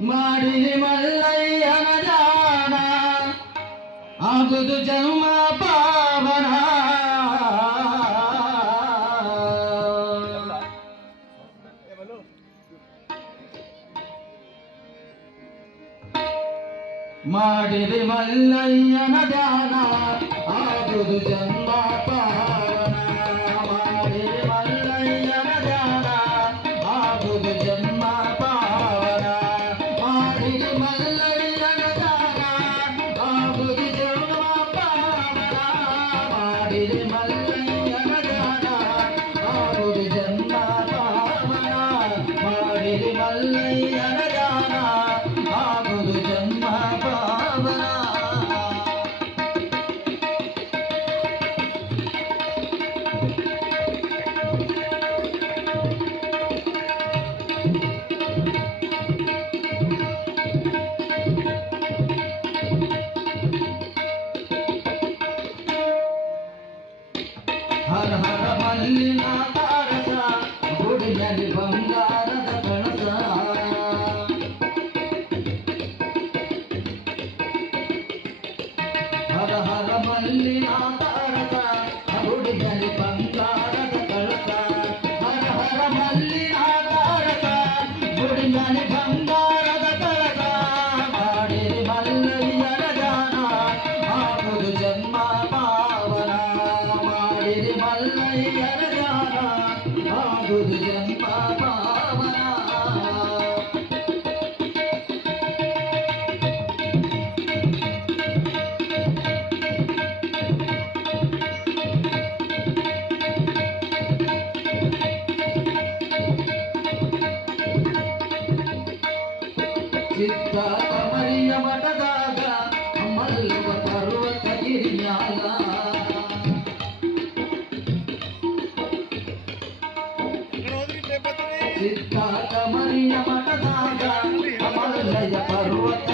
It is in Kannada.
ಮಾಡಿ ಮಲ್ಲಯ್ಯನ ಜಾಣ ಆಗುದು ಜನ್ಮ ಪಾವನ ಮಾಡಿರಿ ಮಲ್ಲಯ್ಯನ ಧ್ಯಾನ ಆಗುದು ಜನ್ಮ ಪಾವನ ಮಾಡಿರಿ ಮಲ್ಲಯ್ಯನ ಧ್ಯಾನ ಆಗುದು ಜನ್ಮ ಪಾವನ ಮಾಡಿರಿ ಮಲ್ಲಯ್ಯನ ಧ್ಯಾನ ಆಗುದು ಜನ್ಮ ಪಾವನ ಮಾಡಿರಿ ಮಲ್ಲಯ್ಯನ ಧ್ಯಾನ ಆಗುದು ಜನ್ಮ ಪಾವನ ಮಾಡಿರಿ ಮಲ್ಲಯ್ಯನ ಧ್ಯಾನ ಆಗುದು ಜನ್ಮ ಪಾವನ ಹರ ಹರ ಮಲ್ಲಿನ ತಾರಸ ಗುಡಿಯಲ್ಲಿ ಬಂಗಾರದ ಕಳಸ ಹರ ಹರ ಮಲ್ಲಿನ ತಾರಸ ಗುಡಿಯಲ್ಲಿ ಬಂಗಾರದ ಕಳಸ ಹರ ಹರ ಮಲ್ಲಿನ ತಾರಸ ಗುಡಿಯಲ್ಲಿ ಬಂಗಾರದ ಕಳಸ ಮಾಡಿರಿ ಮಲ್ಲಯ್ಯನ ಧ್ಯಾನ ಆಗುದು ಜನ್ಮ ಪಾವನ ಮಾಡಿರಿ ಮಲ್ಲಯ್ಯನ ಧ್ಯಾನ ಆಗುದು ಜನ್ಮ ಪಾವನ ಚಿತ್ತ ಕಮರಿಯ ಮಠದಾಗ ಮಲ್ಲವ ಪರ್ವತ ಗಿರಿಯಾಗ ಚಿತ್ತ ಕಮರಿಯ ಮಠದಾಗ ಮಲ್ಲಯ ಪರ್ವತ